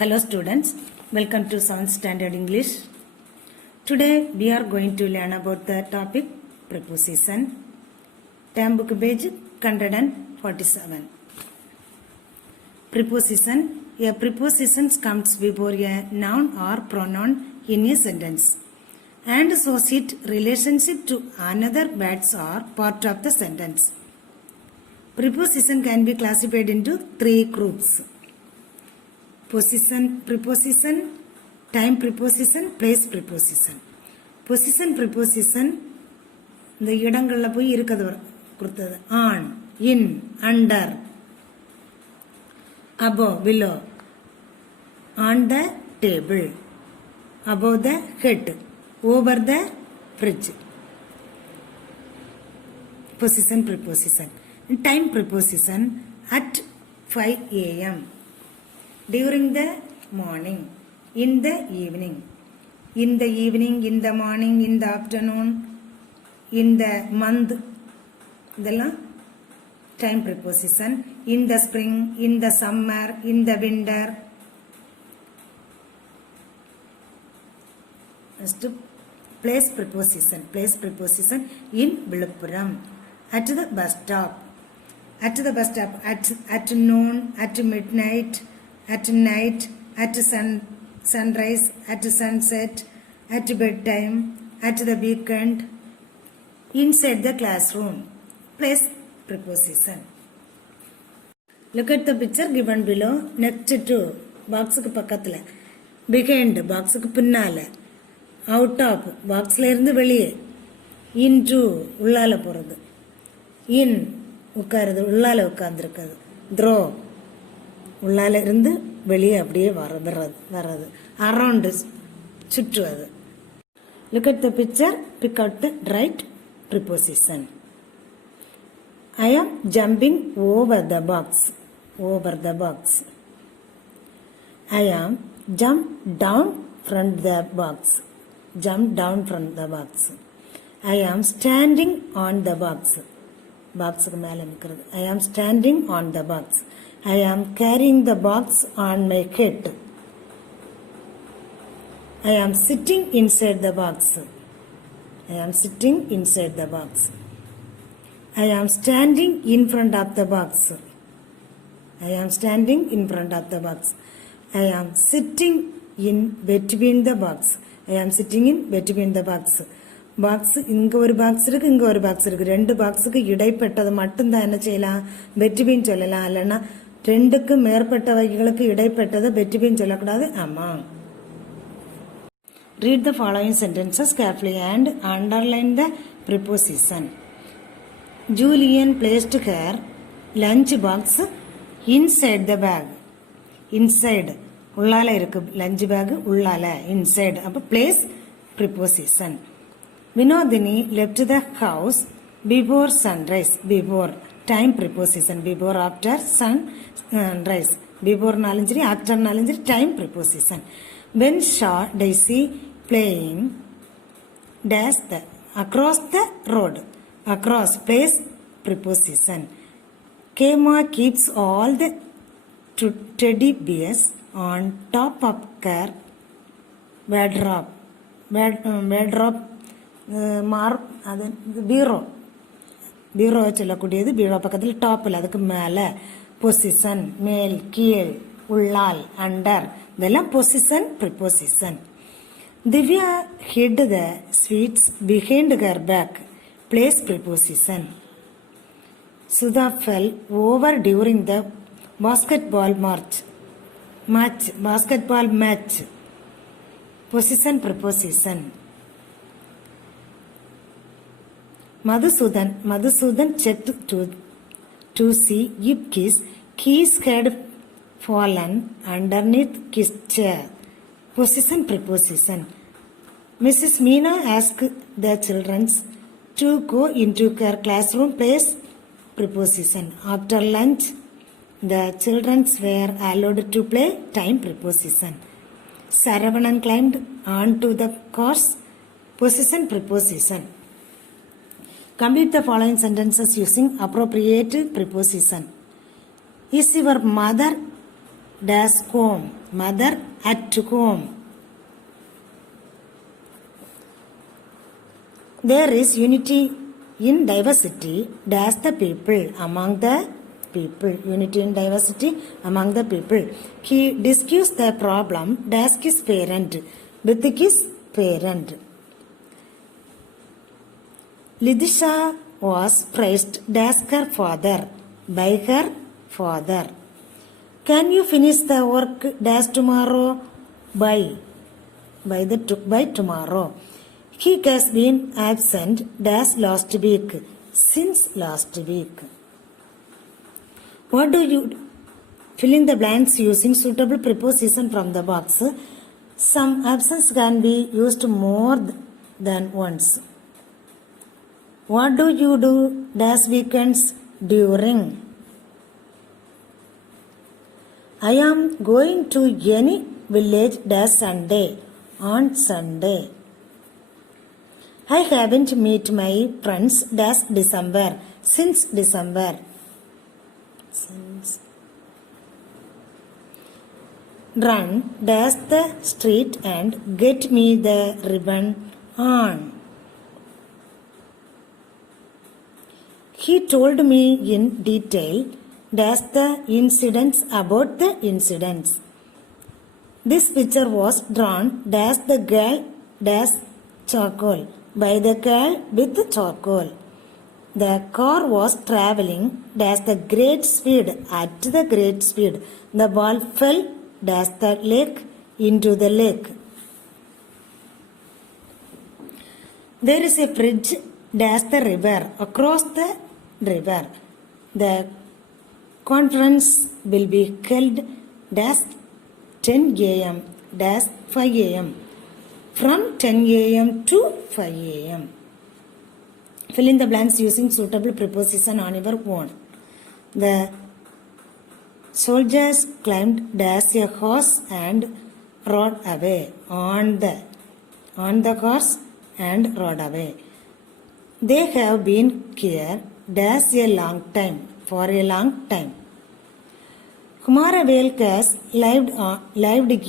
Hello students, welcome to 7th Standard English. Today we are going to learn about the topic preposition. Term book page 147. Preposition. A preposition comes before a noun or pronoun in a sentence and shows its relationship to another words or part of the sentence. Preposition can be classified into three groups. Preposition, time preposition, place preposition. Position preposition இந்த இடங்களில் போய் இருக்கிறது கொடுத்தது on, in, under, above, below, on the table, above the head, over the fridge. Position preposition. Time preposition at 5 a.m. during the morning, in the evening, in the morning, in the afternoon, in the month, இதெல்லாம் time preposition. In the spring, in the summer, in the winter. Next, place preposition in Viluppuram, at the bus stop, at noon, at midnight, at night, at sunrise, at sunset, at bedtime, at the weekend, inside the classroom. Place preposition. Look at the picture given below. Next to box ku பக்கத்துல, behind box ku பின்னால, out of boxல இருந்து வெளியே, into உள்ளால போறது, in உட்காருது உள்ளால உட்கார்ந்திருக்கிறது, throw உள்ளால இருந்து வெளியே அப்படியே வர்றது, around சுற்றுவது. Look at the picture, pick out the right preposition. I am jumping over the box. I am jump down from the box. I am standing on the box. I am standing on the box. I am carrying the box on my head. I am sitting inside the box. I am standing in front of the box. I am sitting in between the box. Box இங்கே ஒரு box இருக்கு ரெண்டு பாக்ஸுக்கு இடைப்பட்டது மட்டும்தான் என்ன செய்யலாம், between சொல்லலாம். இல்லைன்னா ரெண்டுக்கும் மேற்பட்ட வகைகளுக்கு இடைப்பட்டதை பெட்வீன் சொல்லக்கூடாது. ஆமாம். Read the following sentences carefully and underline the preposition. Julian placed her lunch box inside the bag. Inside உள்ளால இருக்கு லஞ்ச் பேக், உள்ளால inside. அப்போ place preposition. Vinodini left the house before sunrise. Before time preposition. Before, after, sunrise. Before நாலும் சரி, after நாலும் சரி, time preposition. When saw Daisy playing dash the across the road. Across place preposition. Kema keeps all the teddy bears on top of her wardrobe. அது பீரோ சொல்லக்கூடியது. பீரோ பக்கத்தில் டாப்பில், அதுக்கு மேலே பொசிஷன், மேல், கீழ், உள்ளால், அண்டர், இதெல்லாம் position preposition. Divya hid the sweets behind her back. Place preposition. Sudha fell over during the basketball match. Position preposition. Madhusudan checked to see if keys had fallen underneath his chair. Position preposition. Mrs. Meena asked the children to go into her classroom. Place preposition. After lunch, the children were allowed to play. Time preposition. Saravanan climbed onto the cars. Position preposition. Complete the following sentences using appropriate preposition. Is your mother dash home. Mother at home. There is unity in diversity dash the people among the people. Unity in diversity among the people. He discussed the problem dash his parent with his parent. Lidisha was praised dash her father by her father. Can you finish the work dash tomorrow by tomorrow? He has been absent dash last week since last week. What do you fill in the blanks using suitable preposition from the box? Some absence can be used more than once. What do you do dash weekends during? I am going to any village dash Sunday on Sunday. I haven't met my friends dash December since December. Run dash the street and get me the ribbon on. He told me in detail dash the incidents about the incidents. This picture was drawn dash the girl dash charcoal by the girl with charcoal. The car was traveling dash the great speed at the great speed. The ball fell dash the lake into the lake. There is a bridge dash the river across the river. The conference will be held dash 10 a.m. dash 5 a.m. from 10 a.m. to 5 a.m. Fill in the blanks using suitable preposition on your own. The soldiers climbed dash a horse and rode away on the horse and rode away. They have been here dash a long time, for a long time. Kumaravelkas lived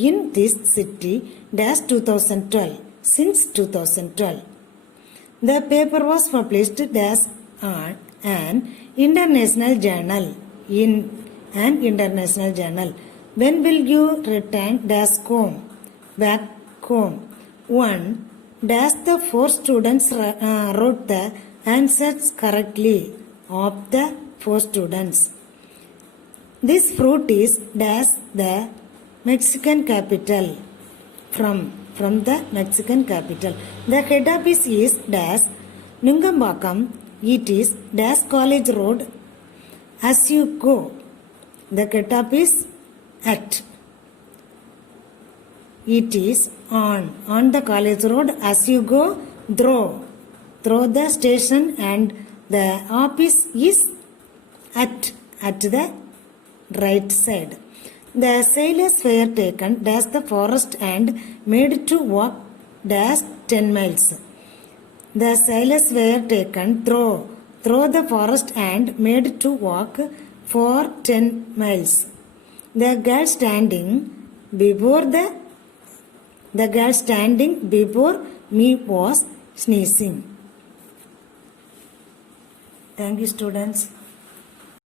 in this city dash 2012 since 2012. The paper was published dash on an international journal in an international journal. When will you return dash home? Back home. 1. Dash the 4 students wrote the answers correctly of the 4 students. This fruit is dash the Mexican capital from the Mexican capital. The head office is dash Nungambakam. It is dash college road as you go. The head office at. It is on the college road as you go through the station, and the office is at the right side. The sailors were taken dash the forest and made to walk dash 10 miles. The sailors were taken through the forest and made to walk for 10 miles. The girl standing before me was sneezing. Thank you, students.